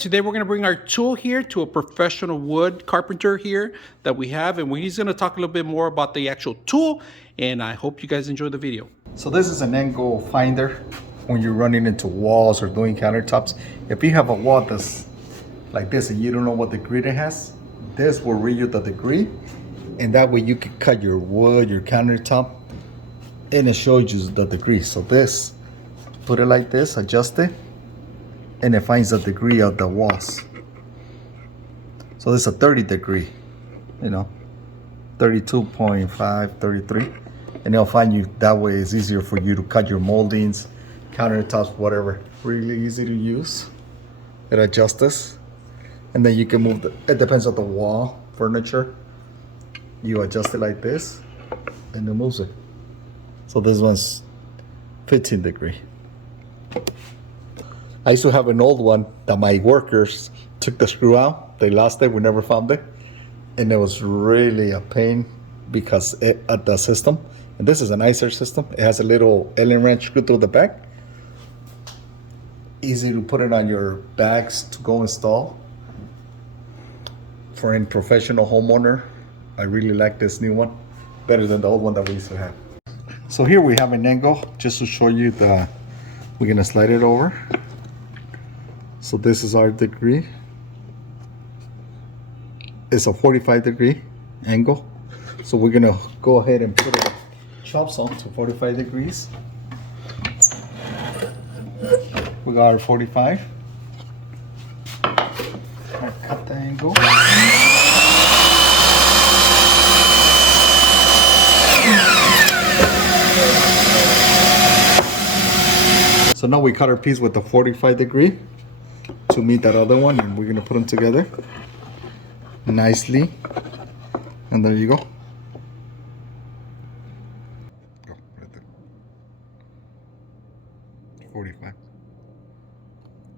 today we're going to bring our tool here to a professional wood carpenter here that we have, and he's going to talk a little bit more about the actual tool, and I hope you guys enjoy the video. So this is an angle finder when you're running into walls or doing countertops. If you have a wall that's like this and you don't know what degree it has, this will read you the degree, and that way you can cut your wood, your countertop, and it shows you the degree. So this, put it like this, adjust it, and it finds the degree of the walls. So this is a 30 degree, 32.5, 33. And it'll find you that way. It's easier for you to cut your moldings, countertops, whatever. Really easy to use. It adjusts this. And then you can move, it depends on the wall, furniture. You adjust it like this, and it moves it. So this one's 15 degree. I used to have an old one that my workers took the screw out. They lost it, we never found it. And it was really a pain because at the system, and this is a nicer system. It has a little Allen wrench screw through the back. Easy to put it on your bags to go install. For a professional homeowner, I really like this new one. Better than the old one that we used to have. So here we have an angle, just to show you we're gonna slide it over. So this is our degree. It's a 45 degree angle. So we're gonna go ahead and put it chops on to 45 degrees. We got our 45. I'll cut the angle. So now we cut our piece with the 45 degree to meet that other one, and we're gonna put them together nicely. And there you go. Go right there. 45.